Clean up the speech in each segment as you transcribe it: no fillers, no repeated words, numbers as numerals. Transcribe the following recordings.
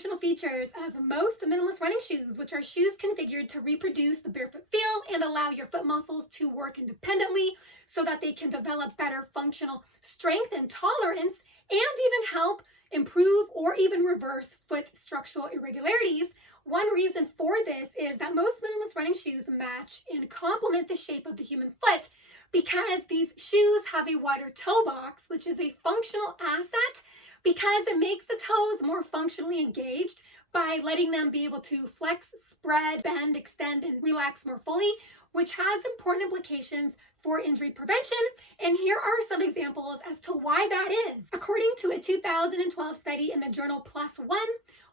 functional features of most minimalist running shoes, which are shoes configured to reproduce the barefoot feel and allow your foot muscles to work independently so that they can develop better functional strength and tolerance and even help improve or even reverse foot structural irregularities. One reason for this is that most minimalist running shoes match and complement the shape of the human foot because these shoes have a wider toe box, which is a functional asset because it makes the toes more functionally engaged by letting them be able to flex, spread, bend, extend, and relax more fully, which has important implications for injury prevention. And here are some examples as to why that is. According to a 2012 study in the journal PLOS ONE,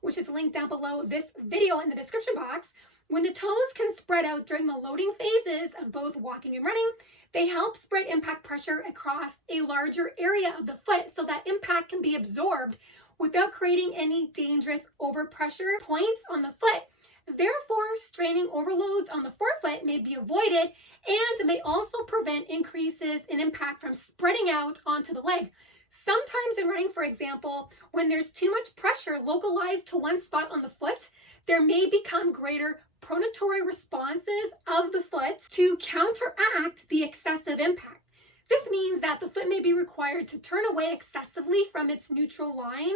which is linked down below this video in the description box, when the toes can spread out during the loading phases of both walking and running, they help spread impact pressure across a larger area of the foot so that impact can be absorbed without creating any dangerous overpressure points on the foot. Therefore, straining overloads on the forefoot may be avoided and may also prevent increases in impact from spreading out onto the leg. Sometimes in running, for example, when there's too much pressure localized to one spot on the foot, there may become greater pronatory responses of the foot to counteract the excessive impact. This means that the foot may be required to turn away excessively from its neutral line.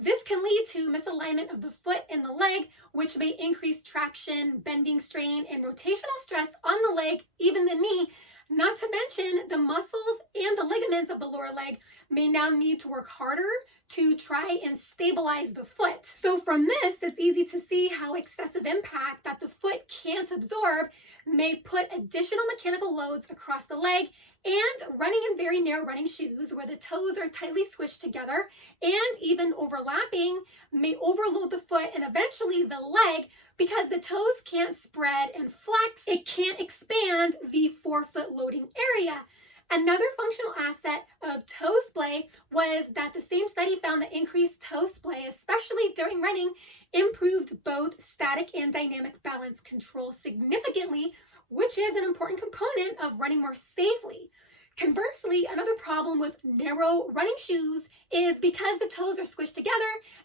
This can lead to misalignment of the foot and the leg, which may increase traction, bending strain, and rotational stress on the leg, even the knee. Not to mention, the muscles and the ligaments of the lower leg may now need to work harder to try and stabilize the foot. So from this, it's easy to see how excessive impact that the foot can't absorb may put additional mechanical loads across the leg, and running in very narrow running shoes where the toes are tightly squished together and even overlapping may overload the foot and eventually the leg because the toes can't spread and flex. It can't expand the forefoot loading area. Another functional asset of toe splay was that the same study found that increased toe splay, especially during running, improved both static and dynamic balance control significantly, which is an important component of running more safely. Conversely, another problem with narrow running shoes is because the toes are squished together,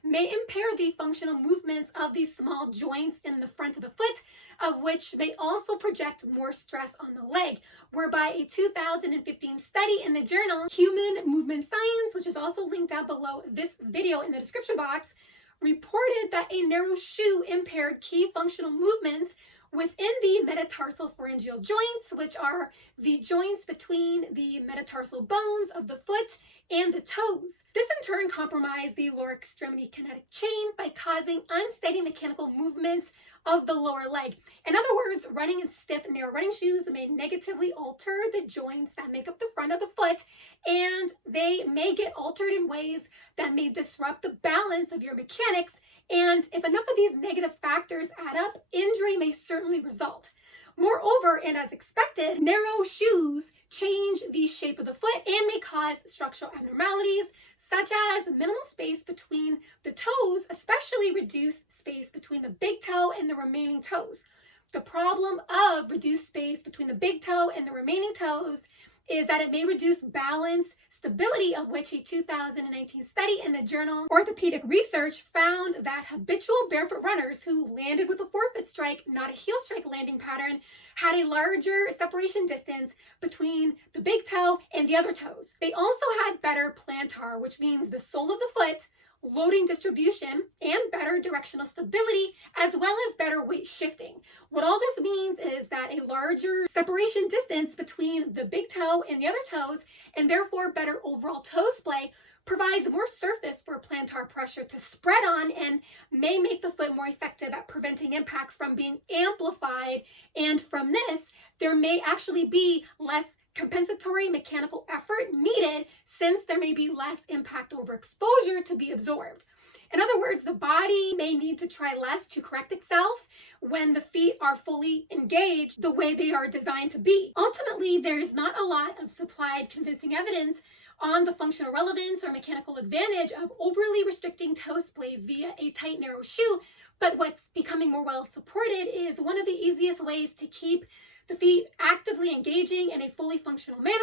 may impair the functional movements of these small joints in the front of the foot, of which may also project more stress on the leg, whereby a 2015 study in the journal Human Movement Science, which is also linked down below this video in the description box, reported that a narrow shoe impaired key functional movements within the metatarsal phalangeal joints, which are the joints between the metatarsal bones of the foot and the toes. This in turn compromised the lower extremity kinetic chain by causing unsteady mechanical movements of the lower leg. In other words, running in stiff, narrow running shoes may negatively alter the joints that make up the front of the foot, and they may get altered in ways that may disrupt the balance of your mechanics. And if enough of these negative factors add up, injury may certainly result. Moreover, and as expected, narrow shoes change the shape of the foot and may cause structural abnormalities, such as minimal space between the toes, especially reduced space between the big toe and the remaining toes. The problem of reduced space between the big toe and the remaining toes is that it may reduce balance stability, of which a 2019 study in the journal Orthopedic Research found that habitual barefoot runners who landed with a forefoot strike, not a heel strike landing pattern, had a larger separation distance between the big toe and the other toes. They also had better plantar, which means the sole of the foot, loading distribution, and better directional stability, as well as better weight shifting. What all this means is that a larger separation distance between the big toe and the other toes, and therefore better overall toe splay, provides more surface for plantar pressure to spread on and may make the foot more effective at preventing impact from being amplified. And from this, there may actually be less compensatory mechanical effort needed since there may be less impact over exposure to be absorbed. In other words, the body may need to try less to correct itself when the feet are fully engaged the way they are designed to be. Ultimately, there is not a lot of supplied convincing evidence on the functional relevance or mechanical advantage of overly restricting toe splay via a tight, narrow shoe, but what's becoming more well supported is one of the easiest ways to keep The feet actively engaging in a fully functional manner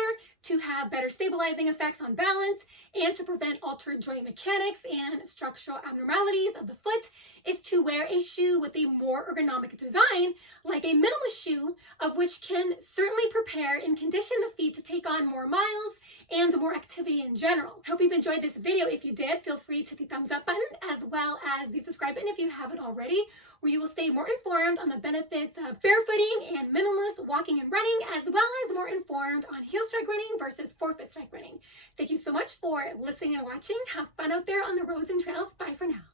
to have better stabilizing effects on balance and to prevent altered joint mechanics and structural abnormalities of the foot is to wear a shoe with a more ergonomic design, like a minimalist shoe, of which can certainly prepare and condition the feet to take on more miles and more activity in general. Hope you've enjoyed this video. If you did, feel free to hit the thumbs up button as well as the subscribe button if you haven't already, where you will stay more informed on the benefits of barefooting and minimalist walking and running, as well as more informed on heel strike running versus forefoot strike running. Thank you so much for listening and watching. Have fun out there on the roads and trails. Bye for now.